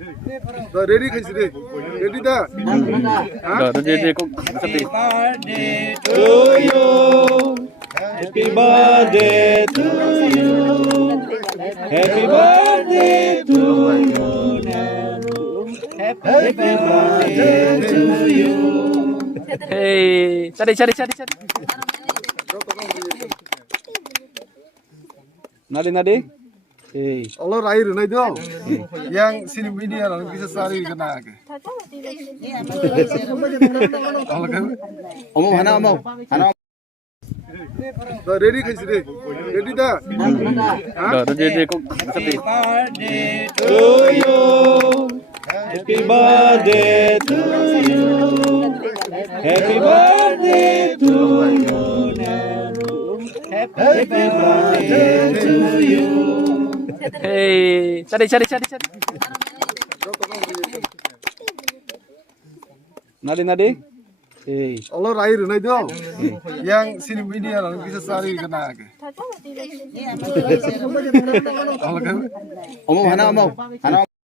Ready कैसे रे ready था Jadi kok sedih. Birthday to you. Happy birthday to you. Happy birthday to you. Happy birthday to you. Hei, cari. Nadi. Hei. Allah rai runai do yang sini media orang bisa sari kena ke Allah kan Omong hana omong. Hana ready कैसे रे ready था Jadi kok sedih. birthday to you. Happy birthday to you. Happy birthday to you. Happy birthday to you. Hei, cari. Nadi. Hei. Allah rai runai do yang sini media orang bisa sari kena ke Allah kan Omong hana omong. Hana